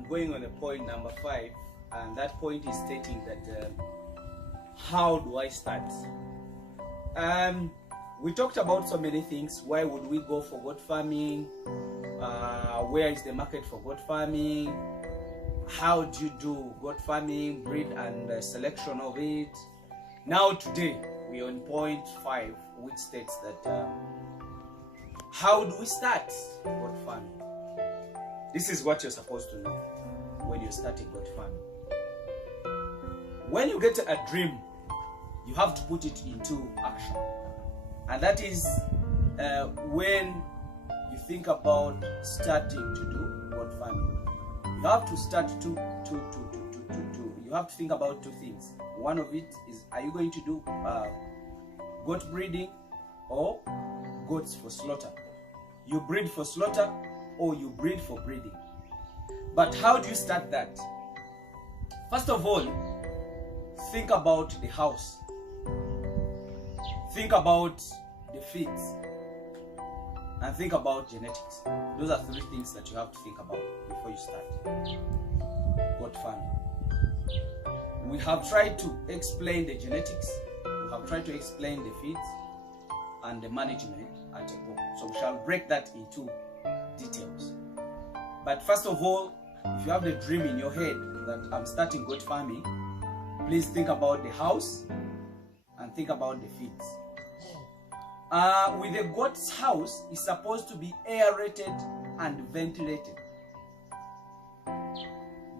I'm going on a point number 5, and that point is stating that how do I start? We talked about so many things. Why would we go for goat farming? Where is the market for goat farming? How do you do goat farming, breed and selection of it? Now today we're on point 5, which states that how do we start goat farming? This is what you're supposed to know when you're starting goat farming. When you get a dream, you have to put it into action. And that is when you think about starting to do goat farming. You have to start you have to think about 2 things. One of it is, are you going to do goat breeding or goats for slaughter? You breed for slaughter or you breed for breeding. But how do you start that? First of all, think about the house. Think about the feeds. And think about genetics. Those are 3 things that you have to think about before you start goat farming. We have tried to explain the genetics, we have tried to explain the feeds and the management at a go. So we shall break that into details. But first of all, if you have the dream in your head that I'm starting goat farming, please think about the house and think about the feeds. With a goat's house, is supposed to be aerated and ventilated.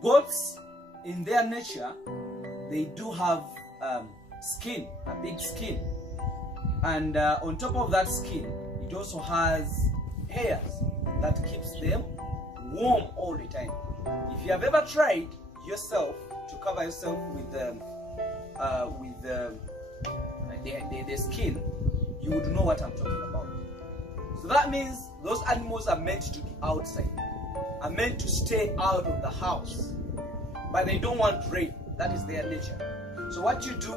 Goats, in their nature, they do have skin, a big skin. And on top of that skin, it also has hairs that keeps them warm all the time. If you have ever tried yourself to cover yourself with the skin, you would know what I'm talking about. So that means those animals are meant to be outside, are meant to stay out of the house, but they don't want rain. That is their nature. So what you do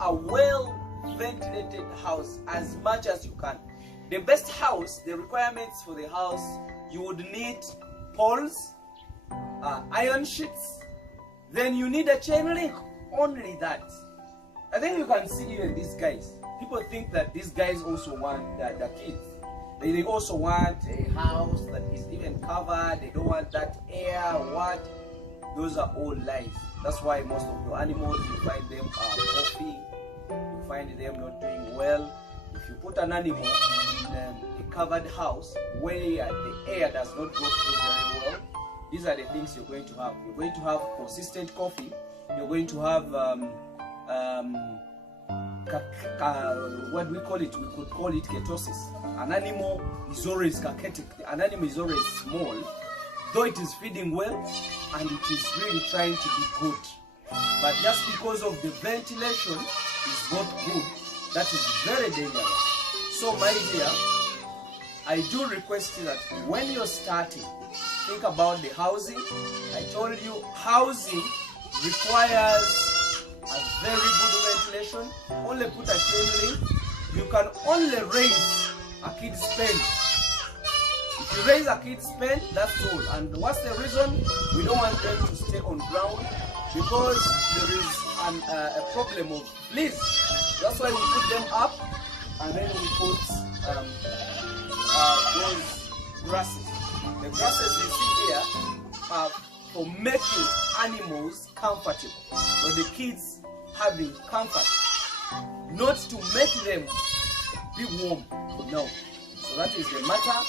a well ventilated house as much as you can. The best house, the requirements for the house, you would need poles, iron sheets, then you need a chain link. Only that. I think you can see even these guys. People think that these guys also want the kids. They also want a house that is even covered. They don't want that air. What? Those are all lies. That's why most of the animals, you find them coughing. You find them not doing well. If you put an animal in a covered house where the air does not go through very well, these are the things you're going to have. You're going to have consistent coughing. You're going to have what we call it, we could call it ketosis. An animal is always cachetic. An animal is always small, though it is feeding well and it is really trying to be good. But just because of the ventilation is not good, that is very dangerous. So my dear, I do request you that when you're starting, think about the housing. I told you housing requires a very good ventilation. Only put a chain link. You can only raise a kid's pen. If you raise a kid's pen, that's all. And what's the reason? We don't want them to stay on ground because there is a problem of fleas. That's why we put them up and then we put those grasses. The grasses you see here are for making animals comfortable, for the kids having comfort, not to make them be warm. No. So that is the matter.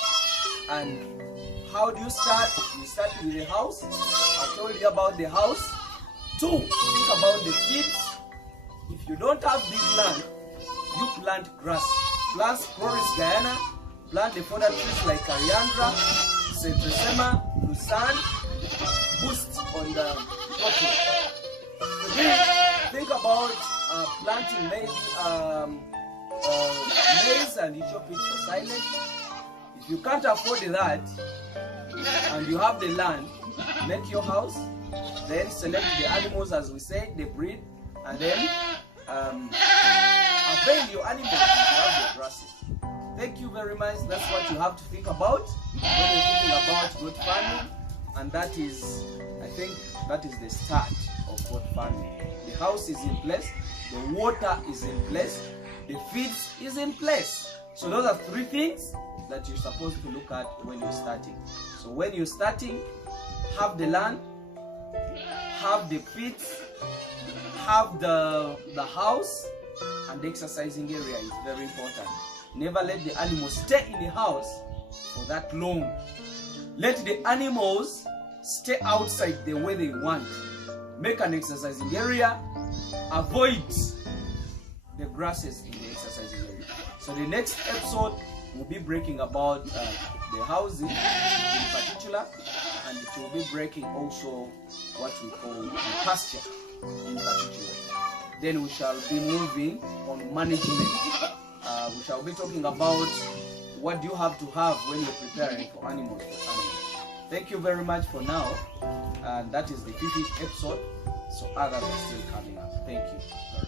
And how do you start? You start with the house. I told you about the house. 2, think about the feeds. If you don't have big land, you plant grass. Plant Chloris Guyana, plant the fodder trees like Coriandra, Centrosema, Lucerne, boost on the cotton. Think about planting maybe maize and Ethiopian for silage. If you can't afford that and you have the land, make your house, then select the animals as we say, the breed, and then avail your animals if you have the grasses. Thank you very much. That's what you have to think about when you're thinking about goat farming. and that is, I think, that is the start of goat farming. The house is in place, the water is in place, the feeds is in place. So those are three things that you're supposed to look at when you're starting. So when you're starting, have the land, have the feeds, have the house, and the exercising area is very important. Never let the animals stay in the house for that long. Let the animals stay outside the way they want. Make an exercising area. Avoid the grasses in the exercising area. So the next episode will be breaking about the housing in particular, and it will be breaking also what we call the pasture in particular. Then we shall be moving on management. We shall be talking about what you have to have when you're preparing for animals for farming. Thank you very much for now. And that is the 50th episode. So others are still coming up. Thank you.